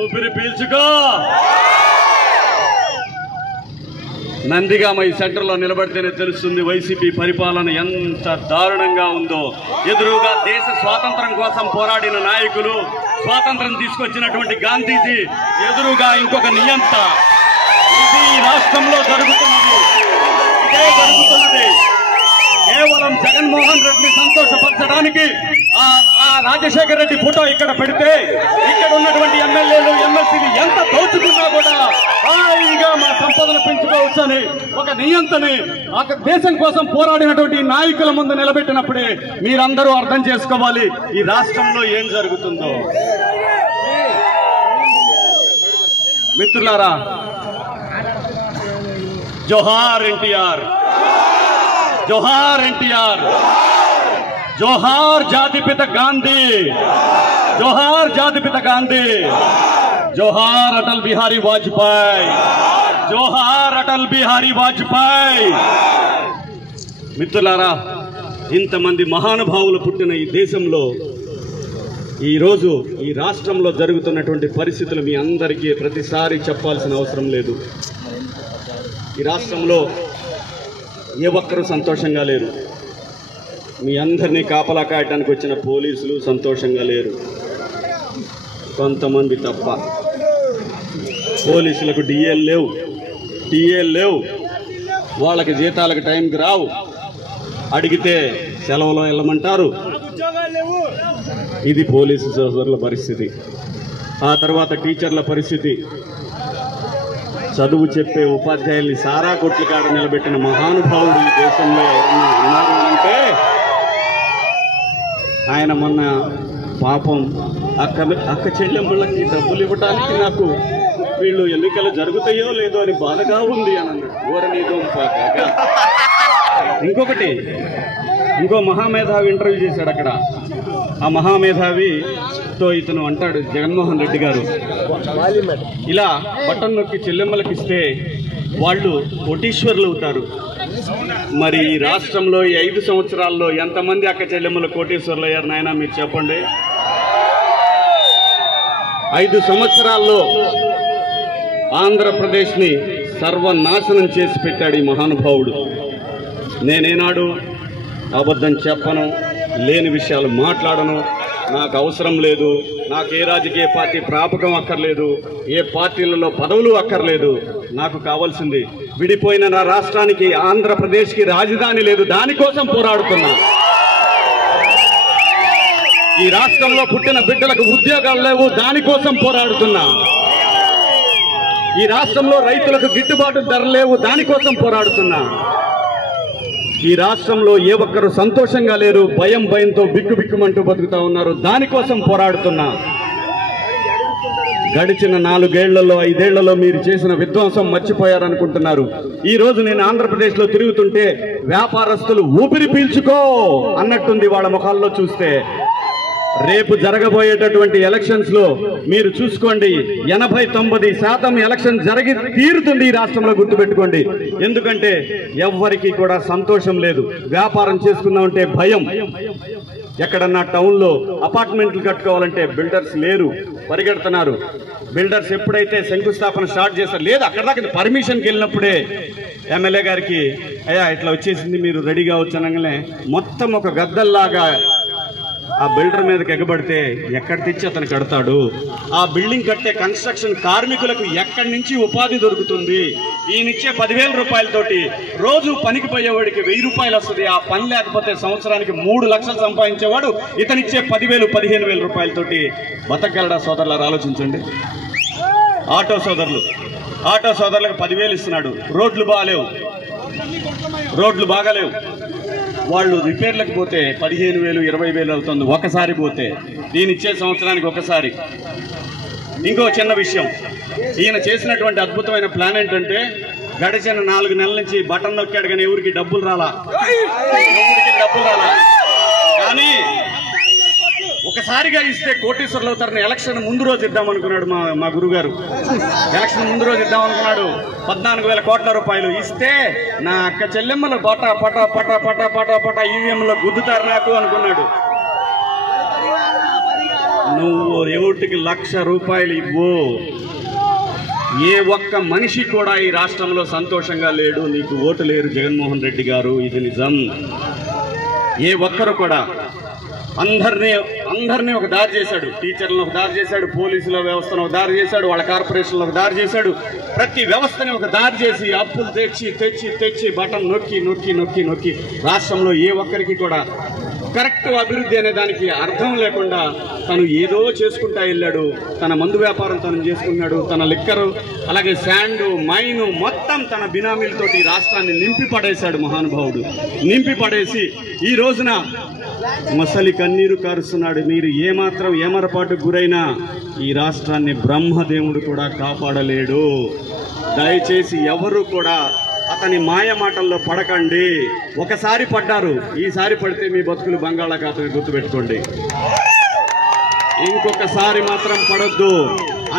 ఊపిరి పీల్చుకో. నందిగామ ఈ సెంటర్లో నిలబడితేనే తెలుస్తుంది వైసీపీ పరిపాలన ఎంత దారుణంగా ఉందో. ఎదురుగా దేశ స్వాతంత్రం కోసం పోరాడిన నాయకులు, స్వాతంత్రం తీసుకొచ్చినటువంటి గాంధీజీ ఎదురుగా ఇంకొక నియంత. ఇది రాష్ట్రంలో జరుగుతున్నది, ఇదే జరుగుతున్నది. కేవలం జగన్మోహన్ రెడ్డిని సంతోషపరచడానికి ఆ రాజశేఖర రెడ్డి ఫోటో ఇక్కడ పెడితే ఇక్కడ ఉన్నటువంటి ఎమ్మెల్యేలు ఎమ్మెల్సీలు ఎంత దోచుకున్నా కూడా హాయిగా మా సంపదను పెంచుకోవచ్చని ఒక నియంతని దేశం కోసం పోరాడినటువంటి నాయకుల ముందు నిలబెట్టినప్పుడే మీరందరూ అర్థం చేసుకోవాలి ఈ రాష్ట్రంలో ఏం జరుగుతుందో. మిత్రులారా, జోహార్ ఎన్టీఆర్, జోహార్ ఎన్టీఆర్, జోహార్ జాతిపిత గాంధీ, జోహార్ జాతిపిత గాంధీ, జోహార్ అటల్ బిహారీ వాజ్పేయి, జోహార్ అటల్ బిహారీ వాజ్పేయి. మిత్రులారా, ఇంతమంది మహానుభావులు పుట్టిన ఈ దేశంలో ఈరోజు ఈ రాష్ట్రంలో జరుగుతున్నటువంటి పరిస్థితులు మీ అందరికీ ప్రతిసారి చెప్పాల్సిన అవసరం లేదు. ఈ రాష్ట్రంలో ఏ ఒక్కరూ సంతోషంగా లేరు. మీ అందరినీ కాపలా కాయటానికి వచ్చిన పోలీసులు సంతోషంగా లేరు, కొంతమంది తప్ప. పోలీసులకు డిఏలు లేవు, టీఏలు లేవు, వాళ్ళకి జీతాలకు టైంకి రావు, అడిగితే సెలవులో వెళ్ళమంటారు. ఇది పోలీసు సోదరుల పరిస్థితి. ఆ తర్వాత టీచర్ల పరిస్థితి. చదువు చెప్పే ఉపాధ్యాయుల్ని సారా కొట్ల కాడ నిలబెట్టిన మహానుభావుడు ఈ దేశంలో ఎవరన్నా ఉన్నారు అంటే ఆయన మొన్న పాపం అక్క చెల్లెమ్మలకి డబ్బులు ఇవ్వటానికి నాకు వీళ్ళు ఎన్నికలు జరుగుతాయో లేదో అని బాధగా ఉంది అని అన్నాడు. ఇంకొకటి, ఇంకో మహామేధావి ఇంటర్వ్యూ చేశాడు అక్కడ. ఆ మహామేధావితో ఇతను అంటాడు, జగన్మోహన్ రెడ్డి గారు ఇలా బటన్ నొక్కి చెల్లెమ్మలకి ఇస్తే వాళ్ళు కోటీశ్వర్లు అవుతారు. మరి ఈ రాష్ట్రంలో ఈ 5 సంవత్సరాల్లో ఎంతమంది అక్క చెల్లెమ్మలు కోటీశ్వర్లు అయ్యారు నాయన మీరు చెప్పండి. 5 సంవత్సరాల్లో ఆంధ్రప్రదేశ్ని సర్వనాశనం చేసి పెట్టాడు ఈ మహానుభావుడు. నేనేనాడు అబద్ధం చెప్పను, లేని విషయాలు మాట్లాడను, నాకు అవసరం లేదు, నాకు ఏ రాజకీయ పార్టీ ప్రాపకం అక్కర్లేదు, ఏ పార్టీలలో పదవులు అక్కర్లేదు. నాకు కావాల్సింది విడిపోయిన నా రాష్ట్రానికి ఆంధ్రప్రదేశ్కి రాజధాని లేదు, దానికోసం పోరాడుతున్నా. ఈ రాష్ట్రంలో పుట్టిన బిడ్డలకు ఉద్యోగాలు లేవు, దానికోసం పోరాడుతున్నా. ఈ రాష్ట్రంలో రైతులకు గిట్టుబాటు ధర లేవు, దానికోసం పోరాడుతున్నా. ఈ రాష్ట్రంలో ఏ ఒక్కరు సంతోషంగా లేరు, భయంతో బిక్కుబిక్కుమంటూ బతుకుతా ఉన్నారు, దానికోసం పోరాడుతున్నా. గడిచిన 4 ఏళ్లలో 5 ఏళ్లలో మీరు చేసిన విధ్వంసం మర్చిపోయారనుకుంటున్నారు. ఈ రోజు నేను ఆంధ్రప్రదేశ్లో తిరుగుతుంటే వ్యాపారస్తులు ఊపిరి పీల్చుకో అన్నట్టుంది వాళ్ళ ముఖాల్లో చూస్తే. రేపు జరగబోయేటటువంటి ఎలక్షన్స్ లో మీరు చూసుకోండి, 80-90% ఎలక్షన్ జరిగి తీరుతుంది ఈ రాష్ట్రంలో, గుర్తుపెట్టుకోండి. ఎందుకంటే ఎవ్వరికి కూడా సంతోషం లేదు. వ్యాపారం చేసుకుందామంటే భయం. ఎక్కడన్నా టౌన్లో అపార్ట్మెంట్లు కట్టుకోవాలంటే బిల్డర్స్ లేరు, పరిగెడుతున్నారు. బిల్డర్స్ ఎప్పుడైతే శంకుస్థాపన స్టార్ట్ చేస్తారు, లేదు అక్కడ దాకా పర్మిషన్కి వెళ్ళినప్పుడే ఎమ్మెల్యే గారికి అయ్యా ఇట్లా వచ్చేసింది మీరు రెడీగా వచ్చనగానే మొత్తం ఒక గద్దల్లాగా ఆ బిల్డర్ మీదకి ఎగబడితే ఎక్కడ తెచ్చి అతను కడతాడు? ఆ బిల్డింగ్ కట్టే కన్స్ట్రక్షన్ కార్మికులకు ఎక్కడి నుంచి ఉపాధి దొరుకుతుంది? ఈయనిచ్చే 10,000 రూపాయలతోటి రోజు పనికి పోయేవాడికి 1000 రూపాయలు వస్తుంది. ఆ పని లేకపోతే సంవత్సరానికి 3 లక్షలు సంపాదించేవాడు ఇతనిచ్చే 10,000-15,000 రూపాయలతోటి బతకగలడా? సోదరులారా ఆలోచించండి. ఆటో సోదరులకు 10,000 ఇస్తున్నాడు. రోడ్లు బాగాలేవు, వాళ్ళు రిపేర్లకు పోతే 15,000, 20,000 అవుతుంది ఒకసారి పోతే. ఈయన ఇచ్చే సంవత్సరానికి ఒకసారి. ఇంకో చిన్న విషయం, ఈయన చేసినటువంటి అద్భుతమైన ప్లాన్ ఏంటంటే గడిచిన 4 నెలల నుంచి బటన్ నొక్కాడు కానీ ఎవరికి డబ్బులు రాలా. కానీ ఒకసారిగా ఇస్తే కోటీశ్వర్లు అవుతారని ఎలక్షన్ ముందు రోజు ఇద్దామనుకున్నాడు మా గురుగారు. ఎలక్షన్ ముందు రోజు ఇద్దామనుకున్నాడు. 14,000 కోట్ల రూపాయలు ఇస్తే నా అక్క చెల్లెమ్మలు పటా పటా పటా పటా పటా పటా ఈవీఎంలో గుద్దుతారు నాకు అనుకున్నాడు. నువ్వు ఎవరికి ₹1,00,000 ఇవ్వు. ఏ ఒక్క మనిషి కూడా ఈ రాష్ట్రంలో సంతోషంగా లేడు. నీకు ఓటు లేరు జగన్మోహన్ రెడ్డి గారు, ఇది నిజం. ఏ ఒక్కరు కూడా అందరినీ ఒక దారి చేశాడు. టీచర్లను ఒక దారి చేశాడు, పోలీసుల వ్యవస్థను ఒక దారి చేశాడు, వాళ్ళ కార్పొరేషన్లు ఒక దారి చేశాడు. ప్రతి వ్యవస్థని ఒక దారి చేసి అప్పులు తెచ్చి బటన్ నొక్కి రాష్ట్రంలో ఏ ఒక్కరికి కూడా కరెక్ట్ అభివృద్ధి అనే దానికి అర్థం లేకుండా తను ఏదో చేసుకుంటా వెళ్ళాడు. తన మందు వ్యాపారం తను చేసుకున్నాడు, తన లిక్కరు, అలాగే శాండు, మైను మొత్తం తన బినామీలతోటి రాష్ట్రాన్ని నింపి పడేశాడు మహానుభావుడు. నింపి పడేసి ఈ రోజున మొసలి కన్నీరు కారుస్తున్నాడు. మీరు ఏమాత్రం ఏమరపాటుకు గురైనా ఈ రాష్ట్రాన్ని బ్రహ్మదేవుడు కూడా కాపాడలేడు. దయచేసి ఎవరు కూడా అతని మాయ మాటల్లో పడకండి. ఒకసారి పడ్డారు, ఈసారి పడితే మీ బతుకులు బంగాళాఖాతం గుర్తుపెట్టుకోండి. ఇంకొకసారి మాత్రం పడొద్దు.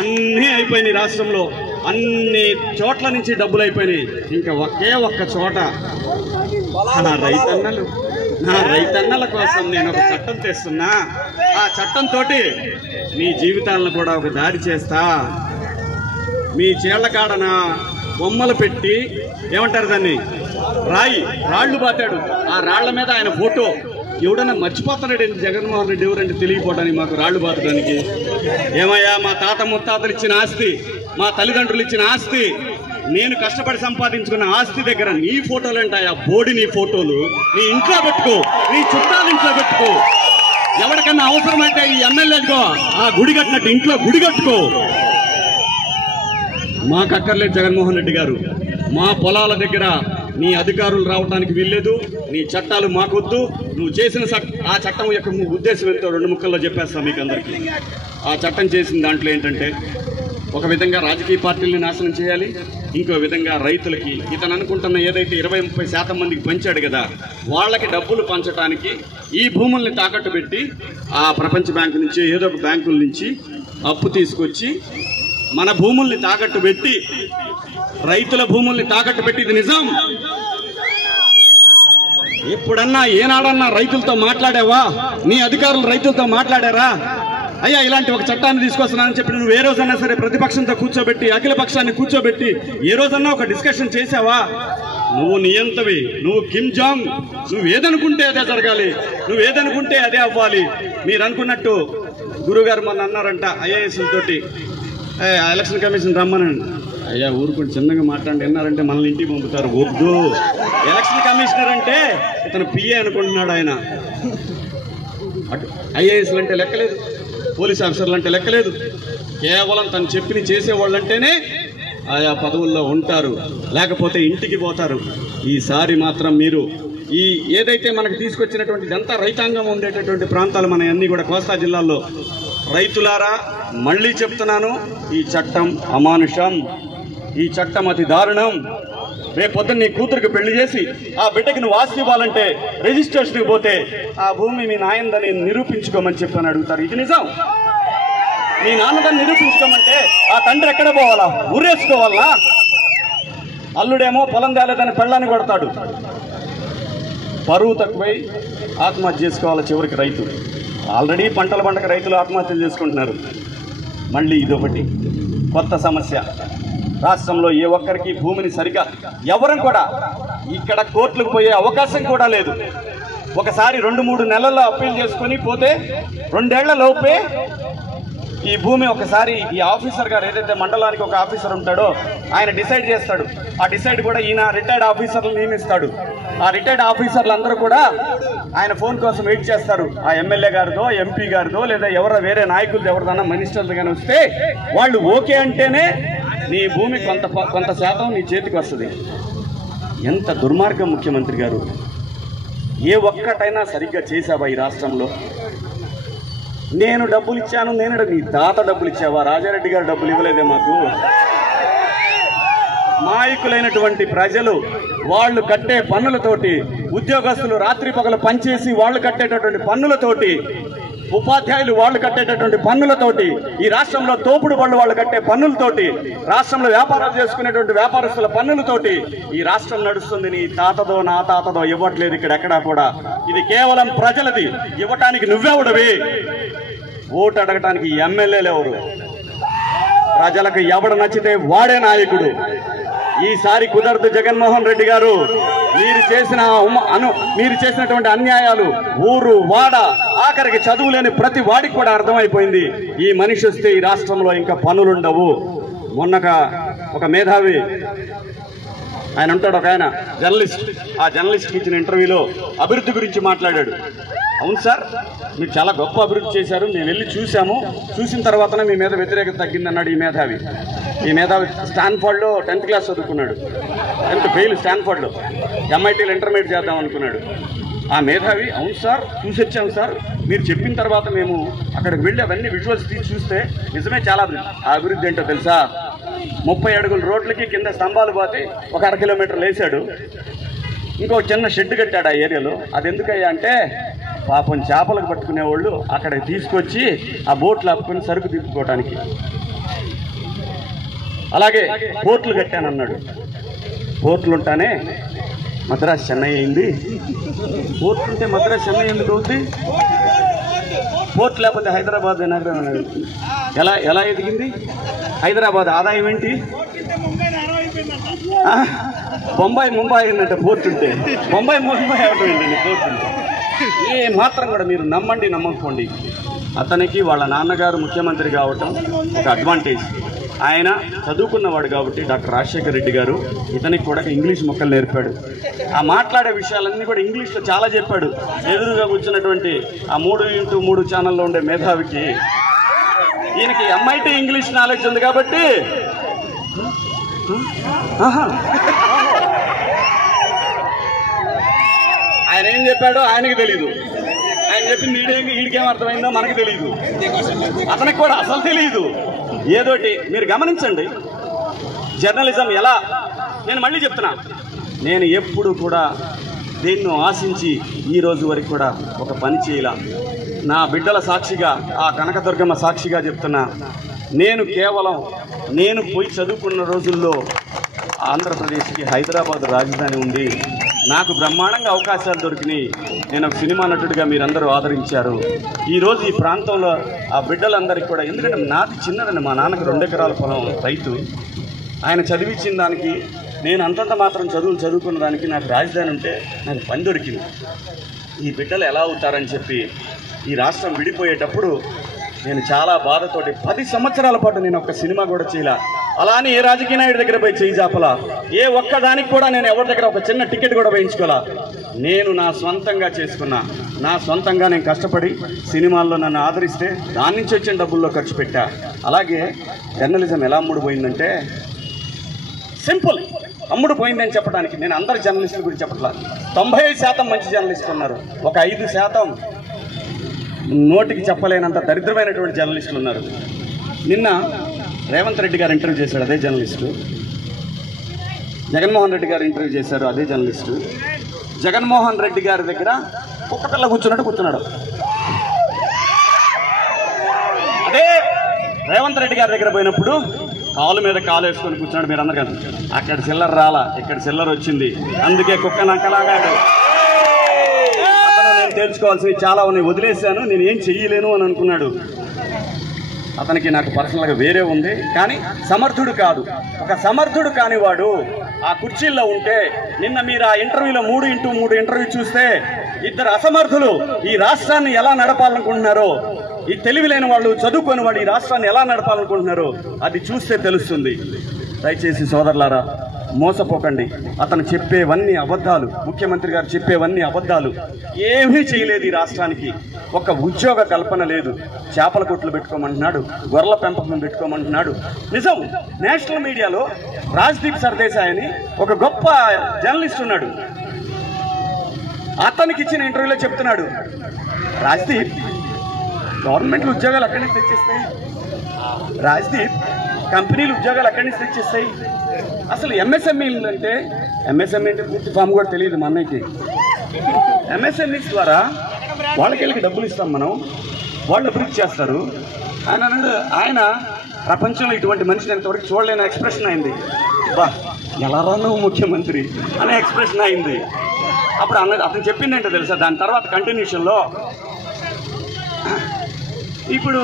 అన్నీ అయిపోయినాయి రాష్ట్రంలో, అన్ని చోట్ల నుంచి డబ్బులు అయిపోయినాయి. ఇంకా ఒక్క చోట నా రైతన్నల కోసం నేను ఒక చట్టం తెస్తున్నా. ఆ చట్టంతో మీ జీవితాలను కూడా ఒక దారి చేస్తా. మీ చేళ్లకాడన బొమ్మలు పెట్టి, ఏమంటారు దాన్ని, రాళ్ళు బాతాడు. ఆ రాళ్ల మీద ఆయన ఫోటో. ఎవడన్నా మర్చిపోతున్నాడు జగన్మోహన్ రెడ్డి ఎవరంటే తెలియపోవడానికి, మాకు రాళ్లు బాతడానికి. ఏమయ్యా, మా తాత ముత్తాతలు ఇచ్చిన ఆస్తి, మా తల్లిదండ్రులు ఇచ్చిన ఆస్తి, నేను కష్టపడి సంపాదించుకున్న ఆస్తి దగ్గర నీ ఫోటోలు అంటాయా? బోడి నీ ఫోటోలు నీ ఇంట్లో పెట్టుకో, నీ చుట్టాలు ఇంట్లో పెట్టుకో. ఎవరికన్నా అవసరమైతే ఈ ఎమ్మెల్యేకో ఆ గుడి కట్టినట్టు ఇంట్లో గుడి కట్టుకో. మాకు అక్కర్లేదు జగన్మోహన్ రెడ్డి గారు. మా పొలాల దగ్గర నీ అధికారులు రావడానికి వీల్లేదు, నీ చట్టాలు మాకొద్దు. నువ్వు చేసిన ఆ చట్టం యొక్క ఉద్దేశం ఎంతో 2 ముక్కల్లో చెప్పేస్తాం మీకు అందరికీ. ఆ చట్టం చేసిన దాంట్లో ఏంటంటే, ఒక విధంగా రాజకీయ పార్టీలని నాశనం చేయాలి, ఇంకో విధంగా రైతులకి ఇతను అనుకుంటున్న ఏదైతే 20-30% మందికి పంచాడు కదా, వాళ్ళకి డబ్బులు పంచడానికి ఈ భూముల్ని తాకట్టు పెట్టి ఆ ప్రపంచ బ్యాంకు నుంచి ఏదో ఒక బ్యాంకుల నుంచి అప్పు తీసుకొచ్చి మన భూముల్ని తాకట్టు పెట్టి, రైతుల భూముల్ని తాకట్టు పెట్టి, ఇది నిజం. ఎప్పుడన్నా ఏనాడన్నా రైతులతో మాట్లాడావా? నీ అధికారులు రైతులతో మాట్లాడారా? అయ్యా, ఇలాంటి ఒక చట్టాన్ని తీసుకొస్తున్నానని చెప్పి నువ్వు ఏ రోజన్నా సరే ప్రతిపక్షంతో కూర్చోబెట్టి, అఖిల పక్షాన్ని కూర్చోబెట్టి ఏ రోజన్నా ఒక డిస్కషన్ చేసావా? నువ్వు నియంతవి, నువ్వు కిమ్ జాంగ్. నువ్వేదనుకుంటే అదే జరగాలి, నువ్వేదనుకుంటే అదే అవ్వాలి. మీరు అనుకున్నట్టు గురుగారు మొన్న అన్నారంట ఐఏఎస్లతోటి, ఎలక్షన్ కమిషన్ రమ్మనండి. అయ్యా, ఊరుకుంటే చిన్నగా మాట్లాడి విన్నారంటే మనల్ని ఇంటికి పంపుతారు. వద్దు. ఎలక్షన్ కమిషనర్ అంటే ఇతను పిఏ అనుకుంటున్నాడు ఆయన. అటు ఐఏఎస్లు అంటే లెక్కలేదు, పోలీస్ ఆఫీసర్లు అంటే లెక్కలేదు. కేవలం తను చెప్పిన చేసేవాళ్ళంటేనే ఆయా పదవుల్లో ఉంటారు, లేకపోతే ఇంటికి పోతారు. ఈసారి మాత్రం మీరు ఈ ఏదైతే మనకు తీసుకొచ్చినటువంటి ఇదంతా రైతాంగం ఉండేటటువంటి ప్రాంతాలు మన అన్నీ కూడా కోస్తా జిల్లాల్లో. రైతులారా, మళ్ళీ చెప్తున్నాను, ఈ చట్టం అమానుషం, ఈ చట్టం అతి దారుణం. రేపొద్దున నీ కూతురికి పెళ్లి చేసి ఆ బిడ్డకి నువ్వు ఆస్తి ఇవ్వాలంటే రిజిస్ట్రేషన్కి పోతే ఆ భూమి మీ నాయనదని నిరూపించుకోమని చెప్పని అడుగుతారు. ఇది నిజం. మీ నాన్నదని నిరూపించుకోమంటే ఆ తండ్రి ఎక్కడ పోవాలా? ఊరేసుకోవాలా? అల్లుడేమో పొలం తేలేదని పెళ్ళాన్ని కొడతాడు. పరువు తక్కువై ఆత్మహత్య చేసుకోవాలి చివరికి రైతు. ఆల్రెడీ పంటల పంటకు రైతులు ఆత్మహత్యలు చేసుకుంటున్నారు. మళ్ళీ ఇదొకటి కొత్త సమస్య. రాష్ట్రంలో ఏ ఒక్కరికి భూమిని సరిగా ఎవరం కూడా ఇక్కడ కోర్టులకు పోయే అవకాశం కూడా లేదు. ఒకసారి 2-3 నెలల్లో అప్పీల్ చేసుకొని పోతే 2 ఏళ్ల లోపే ఈ భూమి ఒకసారి ఈ ఆఫీసర్ గారు ఏదైతే మండలానికి ఒక ఆఫీసర్ ఉంటాడో ఆయన డిసైడ్ చేస్తాడు. ఆ డిసైడ్ కూడా ఈయన రిటైర్డ్ ఆఫీసర్లు నియమిస్తాడు. ఆ రిటైర్డ్ ఆఫీసర్లు అందరూ కూడా ఆయన ఫోన్ కోసం వెయిట్ చేస్తారు. ఆ ఎమ్మెల్యే గారిదో, ఎంపీ గారిదో, లేదా ఎవరో వేరే నాయకులతో ఎవరిదైనా మినిస్టర్లు కానీ వస్తే వాళ్ళు ఓకే అంటేనే నీ భూమి కొంత శాతం నీ చేతికి వస్తుంది. ఎంత దుర్మార్గం ముఖ్యమంత్రి గారు! ఏ ఒక్కటైనా సరిగ్గా చేశావా ఈ రాష్ట్రంలో? నేను డబ్బులు ఇచ్చాను, నీ తాత డబ్బులు ఇచ్చావా? రాజారెడ్డి గారు డబ్బులు ఇవ్వలేదే మాకు. నాయకులైనటువంటి ప్రజలు వాళ్ళు కట్టే పన్నులతోటి, ఉద్యోగస్తులు రాత్రి పగలు పనిచేసి వాళ్ళు కట్టేటటువంటి పన్నులతోటి, ఉపాధ్యాయులు వాళ్ళు కట్టేటటువంటి పన్నులతోటి, ఈ రాష్ట్రంలో తోపుడు బళ్ళు వాళ్ళు కట్టే పన్నులతోటి, రాష్ట్రంలో వ్యాపారాలు చేసుకునేటువంటి వ్యాపారస్తుల పన్నులతోటి ఈ రాష్ట్రం నడుస్తుంది. నీ తాతదో నా తాతదో ఇవ్వట్లేదు ఇక్కడ ఎక్కడా కూడా. ఇది కేవలం ప్రజలది. ఇవ్వటానికి నువ్వెవడవి? ఓటు అడగటానికి ఎమ్మెల్యేలు ఎవరు? ప్రజలకు ఎవడు నచ్చితే వాడే నాయకుడు. ఈసారి కుదరదు జగన్మోహన్ రెడ్డి గారు. మీరు చేసినటువంటి అన్యాయాలు ఊరు వాడ ఆఖరికి చదువులేని ప్రతి వాడికి కూడా అర్థమైపోయింది. ఈ మనిషి వస్తే ఈ రాష్ట్రంలో ఇంకా పనులుండవు. మొన్నగా ఒక మేధావి ఆయన ఉంటాడు, ఒక ఆయన జర్నలిస్ట్. ఆ జర్నలిస్ట్కి ఇచ్చిన ఇంటర్వ్యూలో అభివృద్ధి గురించి మాట్లాడాడు. అవును సార్, మీరు చాలా గొప్ప అభివృద్ధి చేశారు, మేము వెళ్ళి చూసాము, చూసిన తర్వాతనే మీ మీద వ్యతిరేకత తగ్గిందన్నాడు ఈ మేధావి. ఈ మేధావి స్టాన్ఫోర్డ్లో 10th క్లాస్ చదువుకున్నాడు. 10th fail స్టాన్ఫోర్డ్లో. MITలో ఇంటర్మీడియట్ చేద్దాం అనుకున్నాడు. ఆ మేధావి అవును సార్ చూసి వచ్చాము సార్, మీరు చెప్పిన తర్వాత మేము అక్కడికి వెళ్ళి అవన్నీ విజువల్స్ తీసి చూస్తే నిజమే చాలా అభివృద్ధి. ఆ అభివృద్ధి ఏంటో తెలుసా? 30 అడుగుల రోడ్లకి కింద స్తంభాలు పోతే ఒక 1/2 కిలోమీటర్ వేసాడు. ఇంకో చిన్న షెడ్ కట్టాడు ఆ ఏరియాలో. అది ఎందుకయ్యా అంటే పాపం చేపలకు పట్టుకునే వాళ్ళు అక్కడికి తీసుకొచ్చి ఆ బోట్లు ఆపుకొని సరుకు తిప్పుకోవడానికి. అలాగే పోర్ట్లు కట్టానన్నాడు. పోర్ట్లు ఉంటానే మద్రాసు చెన్నై అయింది. పోర్ట్లు ఉంటే మద్రాసు చెన్నై ఎందుకు అవుతుంది? పోర్ట్ లేకపోతే హైదరాబాద్ నగరం ఎలా ఎదిగింది? హైదరాబాద్ ఆదాయం ఏంటి? ముంబై అయిందంటే పోర్ట్ ఉంటే. ముంబై అవటం ఏంటండి పోర్ట్ ఉంటే? ఏ మాత్రం కూడా మీరు నమ్మండి నమ్మకపోండి, అతనికి వాళ్ళ నాన్నగారు ముఖ్యమంత్రి కావటం ఒక అడ్వాంటేజ్. ఆయన చదువుకున్నవాడు కాబట్టి డాక్టర్ రాజశేఖర్ రెడ్డి గారు ఇతనికి కూడా ఇంగ్లీష్ మొక్కలు నేర్పాడు. ఆ మాట్లాడే విషయాలన్నీ కూడా ఇంగ్లీష్లో చాలా చెప్పాడు. ఎదురుగా కూర్చున్నటువంటి ఆ 3x3 ఛానల్లో ఉండే మేధావికి ఈయనకి MIT ఇంగ్లీష్ నాలెడ్జ్ ఉంది కాబట్టి ఆయన ఏం చెప్పాడో ఆయనకి తెలీదు. ఆయన చెప్పింది వీడికేం అర్థమైందో మనకు తెలియదు, అతనికి కూడా అసలు తెలియదు. ఏదోటి మీరు గమనించండి జర్నలిజం ఎలా. నేను మళ్ళీ చెప్తున్నా, నేను ఎప్పుడు కూడా దేన్నో ఆశించి ఈ రోజు వరకు కూడా ఒక పని చేయాల. నా బిడ్డల సాక్షిగా, ఆ కనకదుర్గమ్మ సాక్షిగా చెప్తున్నా, నేను పోయి చదువుకున్న రోజుల్లో ఆంధ్రప్రదేశ్కి హైదరాబాద్ రాజధాని ఉంది. నాకు బ్రహ్మాండంగా అవకాశాలు దొరికినాయి. నేను ఒక సినిమా నటుడిగా మీరందరూ ఆదరించారు. ఈరోజు ఈ ప్రాంతంలో ఆ బిడ్డలందరికీ కూడా, ఎందుకంటే నాది చిన్నదండి, మా నాన్నకు 2 ఎకరాల పొలం రైతు. ఆయన చదివించిన దానికి, నేను అంతంత మాత్రం చదువుకున్న దానికి నాకు రాజధాని ఉంటే నాకు పని దొరికింది. ఈ బిడ్డలు ఎలా అవుతారని చెప్పి ఈ రాష్ట్రం విడిపోయేటప్పుడు నేను చాలా బాధతోటి 10 సంవత్సరాల పాటు నేను ఒక సినిమా కూడా చేయాల. అలా అని ఏ రాజకీయ నాయుడి దగ్గర పోయి చేయి జాపలా, ఏ ఒక్కదానికి కూడా నేను ఎవరి దగ్గర ఒక చిన్న టికెట్ కూడా వేయించుకోవాలా. నేను నా సొంతంగా చేసుకున్నా, నా సొంతంగా నేను కష్టపడి సినిమాల్లో నన్ను ఆదరిస్తే దాని నుంచి వచ్చిన డబ్బుల్లో ఖర్చు పెట్టా. అలాగే జర్నలిజం ఎలా అమ్ముడుపోయిందంటే, సింపుల్, అమ్ముడుపోయిందని చెప్పడానికి నేను అందరి జర్నలిస్టుల గురించి చెప్పట్లా. 95% మంచి జర్నలిస్టులు ఉన్నారు, ఒక 5% నోటికి చెప్పలేనంత దరిద్రమైనటువంటి జర్నలిస్టులు ఉన్నారు. నిన్న రేవంత్ రెడ్డి గారు ఇంటర్వ్యూ చేశాడు, అదే జర్నలిస్టు. జగన్మోహన్ రెడ్డి గారు ఇంటర్వ్యూ చేశారు, అదే జర్నలిస్టు. జగన్మోహన్ రెడ్డి గారి దగ్గర కుక్క పిల్ల కూర్చున్నాడు. అదే రేవంత్ రెడ్డి గారి దగ్గర పోయినప్పుడు కాలు మీద కాలు వేసుకొని కూర్చున్నాడు. మీరు అందరికీ అక్కడ చిల్లర రాలా, ఇక్కడ చిల్లర వచ్చింది, అందుకే కుక్క నక్కలాగాడు. నేను తెలుసుకోవాల్సినవి చాలా ఉన్నాయి, వదిలేశాను, నేను ఏం చెయ్యలేను అని అనుకున్నాడు. అతనికి నాకు పర్సనల్గా వేరే ఉంది, కానీ సమర్థుడు కాదు. ఒక సమర్థుడు కానివాడు ఆ కుర్చీల్లో ఉంటే, నిన్న మీరు ఆ ఇంటర్వ్యూలో 3x3 ఇంటర్వ్యూ చూస్తే 2 అసమర్థులు ఈ రాష్ట్రాన్ని ఎలా నడపాలనుకుంటున్నారో, ఈ తెలివి లేని వాళ్ళు, చదువుకొని వాడు ఈ రాష్ట్రాన్ని ఎలా నడపాలనుకుంటున్నారో అది చూస్తే తెలుస్తుంది. దయచేసి సోదరులారా, మోసపోకండి. అతను చెప్పేవన్నీ అబద్ధాలు, ముఖ్యమంత్రి గారు చెప్పేవన్నీ అబద్ధాలు. ఏమీ చేయలేదు ఈ రాష్ట్రానికి, ఒక ఉద్యోగ కల్పన లేదు. చేపల కొట్లు పెట్టుకోమంటున్నాడు, గొర్రెల పెంపకం పెట్టుకోమంటున్నాడు. నిజం, నేషనల్ మీడియాలో రాజ్దీప్ సర్దేశాయ్ అని ఒక గొప్ప జర్నలిస్ట్ ఉన్నాడు. అతనికి ఇచ్చిన ఇంటర్వ్యూలో చెప్తున్నాడు, రాజ్దీప్ గవర్నమెంట్లు ఉద్యోగాలు అక్కడి నుంచి తెచ్చేస్తాయి, రాజ్దీప్ కంపెనీలు ఉద్యోగాలు అక్కడి నుంచి తెచ్చేస్తాయి. అసలు ఎంఎస్ఎంఈలు అంటే, ఎంఎస్ఎంఈ అంటే పూర్తి ఫామ్ కూడా తెలియదు మా అన్నయ్యకి. ఎంఎస్ఎంఈస్ ద్వారా వాళ్ళకి డబ్బులు ఇస్తాం మనం, వాళ్ళు అభివృద్ధి చేస్తారు. ఆయన ప్రపంచంలో ఇటువంటి మనిషిని ఎంతవరకు చూడలేని ఎక్స్ప్రెషన్ అయింది. బా ఎలా రాను ముఖ్యమంత్రి అనే ఎక్స్ప్రెషన్ అయింది. అప్పుడు అతను చెప్పింది ఏంటో తెలుసా, దాని తర్వాత కంటిన్యూషన్లో ఇప్పుడు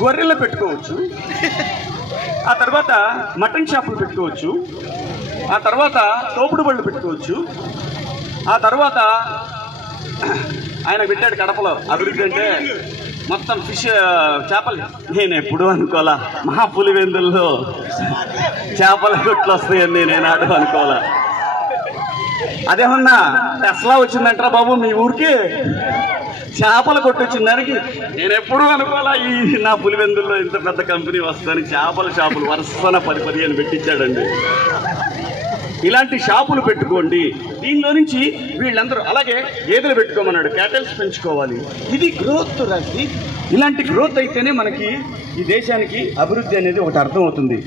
గొర్రెలు పెట్టుకోవచ్చు, ఆ తర్వాత మటన్ షాపులు పెట్టుకోవచ్చు, ఆ తర్వాత తోపుడు బళ్ళు పెట్టుకోవచ్చు, ఆ తర్వాత ఆయన పెట్టాడు కడపలో అభివృద్ధి అంటే మొత్తం ఫిష్ చేపలు. నేను ఎప్పుడు అనుకోవాలా మహాపులివెందుల్లో చేపల కొట్లు వస్తాయని నేను ఆడు అనుకోవాలా. అదేమన్నా టెస్లా వచ్చిందంటారా బాబు మీ ఊరికి? చేపల కొట్టు వచ్చిన దానికి నేను ఎప్పుడు అనుకోవాలా ఈ నా పులివెందుల్లో ఇంత పెద్ద కంపెనీ వస్తుందని. చేపల షాపులు వరుసన 10-15 పెట్టించాడండి. ఇలాంటి షాపులు పెట్టుకోండి. దీనిలో నుంచి వీళ్ళందరూ అలాగే గేదెలు పెట్టుకోమన్నాడు, క్యాటల్స్ పెంచుకోవాలి. ఇది గ్రోత్ రాసి. ఇలాంటి గ్రోత్ అయితేనే మనకి ఈ దేశానికి అభివృద్ధి అనేది ఒకటి అర్థం అవుతుంది.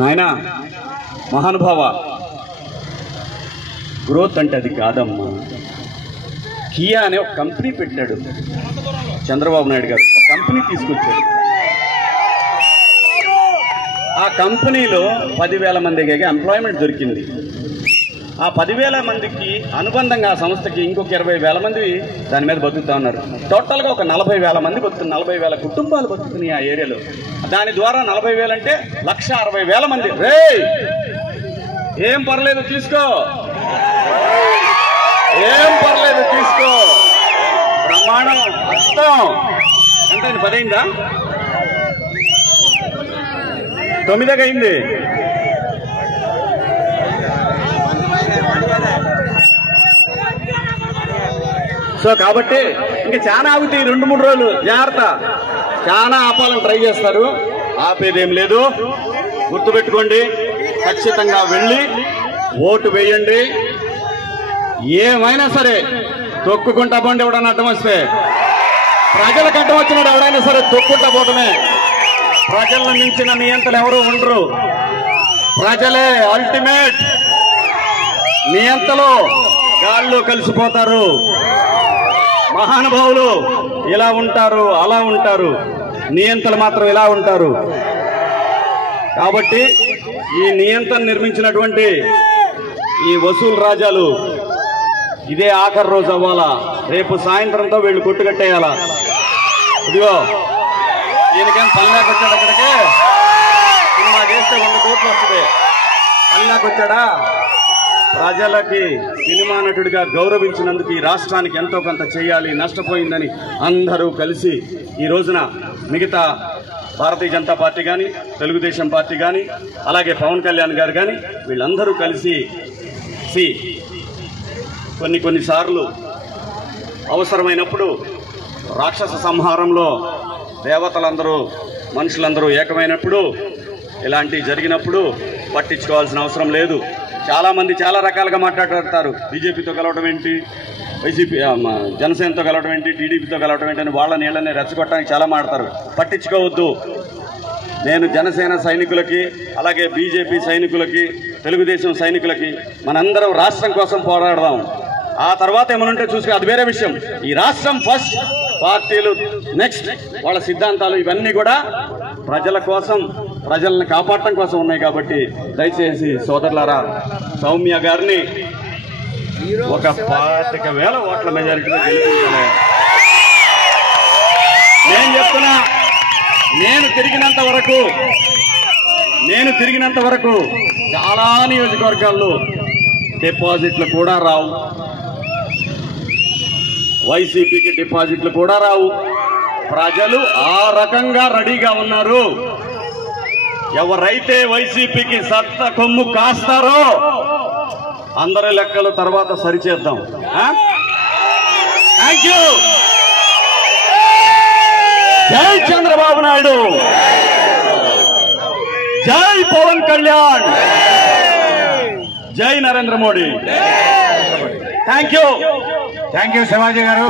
నాయనా మహానుభావ, గ్రోత్ అంటే అది కాదమ్మా. కియా అనే ఒక కంపెనీ పెట్టాడు చంద్రబాబు నాయుడు గారు, ఒక కంపెనీ తీసుకొచ్చాడు. ఆ కంపెనీలో 10,000 మందికి ఎంప్లాయ్మెంట్ దొరికింది. ఆ 10,000 మందికి అనుబంధంగా ఆ సంస్థకి ఇంకొక 20,000 మంది దాని మీద బతుకుతా ఉన్నారు. టోటల్గా ఒక 40,000 మంది బతుకుతున్నారు. 40,000 కుటుంబాలు బతుకుతున్నాయి ఆ ఏరియాలో. దాని ద్వారా 40,000 అంటే 1,60,000 మంది. రే ఏం పర్లేదు తీసుకో, ఏం పర్లేదు తీసుకో, బ్రహ్మాండం అర్థం. ఎంత 10 అయిందా? 9 అయింది. సో కాబట్టి ఇంకా చాలా ఆగుతాయి 2-3 రోజులు. జాగ్రత్త, చాలా ఆపాలని ట్రై చేస్తారు. ఆపేదేం లేదు. గుర్తుపెట్టుకోండి, ఖచ్చితంగా వెళ్ళి ఓటు వేయండి. ఏమైనా సరే తొక్కుకుంటా పోండి. ఎవడన్నా అడ్డం వస్తే, ప్రజలకు అడ్డం వచ్చినాడు ఎవడైనా సరే తొక్కుంటా పోవటమే. ప్రజలను మించిన నియంతలు ఎవరు ఉండరు. ప్రజలే అల్టిమేట్. నియంతలు గాల్లో కలిసిపోతారు. మహానుభావులు ఇలా ఉంటారు, అలా ఉంటారు. నియంతలు మాత్రం ఇలా ఉంటారు. కాబట్టి ఈ నియంత్రణ నిర్మించినటువంటి ఈ వసూలు రాజాలు ఇదే ఆఖరి రోజు అవ్వాలా. రేపు సాయంత్రంతో వీళ్ళు కొట్టుకట్టేయాలా. ఇదిగో ఈయనకేం పల్లాకి వచ్చాడు, అక్కడికే సినిమా చేస్తే 100 కోట్లు వస్తుంది. పల్లాకి వచ్చాడా? ప్రజలకి సినిమా నటుడిగా గౌరవించినందుకు ఈ రాష్ట్రానికి ఎంతో కొంత చేయాలి. నష్టపోయిందని అందరూ కలిసి ఈ రోజున మిగతా భారతీయ జనతా పార్టీ కానీ, తెలుగుదేశం పార్టీ కానీ, అలాగే పవన్ కళ్యాణ్ గారు కానీ వీళ్ళందరూ కలిసి కొన్నిసార్లు అవసరమైనప్పుడు రాక్షస సంహారంలో దేవతలందరూ మనుషులందరూ ఏకమైనప్పుడు ఇలాంటి జరిగినప్పుడు పట్టించుకోవాల్సిన అవసరం లేదు. చాలామంది చాలా రకాలుగా మాట్లాడతారు. బీజేపీతో కలవడం ఏంటి, వైసీపీ జనసేనతో కలవడం ఏంటి, టీడీపీతో కలవడం ఏంటి అని వాళ్ళని రెచ్చగొట్టడానికి చాలా మాట్లాడతారు. పట్టించుకోవద్దు. నేను జనసేన సైనికులకి, అలాగే బీజేపీ సైనికులకి, తెలుగుదేశం సైనికులకి మనందరం రాష్ట్రం కోసం పోరాడదాం. ఆ తర్వాత ఏమనుంటే చూసుకుని అది వేరే విషయం. ఈ రాష్ట్రం ఫస్ట్, పార్టీలు నెక్స్ట్. వాళ్ళ సిద్ధాంతాలు ఇవన్నీ కూడా ప్రజల కోసం, ప్రజలను కాపాడటం కోసం ఉన్నాయి. కాబట్టి దయచేసి సోదరులారా, సౌమ్య గారిని ఒక 25,000 ఓట్ల మెజారిటీలో గెలిపించాలి. నేను చెప్తున్నా, నేను తిరిగినంత వరకు చాలా నియోజకవర్గాల్లో డిపాజిట్లు కూడా రావు. వైసీపీకి డిపాజిట్లు కూడా రావు. ప్రజలు ఆ రకంగా రెడీగా ఉన్నారు. ఎవరైతే వైసీపీకి సత్త కొమ్ము కాస్తారో అందరి లెక్కలు తర్వాత సరిచేద్దాం. Thank you. జై చంద్రబాబు నాయుడు, జై పవన్ కళ్యాణ్, జై Narendra Modi. Thank you. Thank you Shivaji గారు.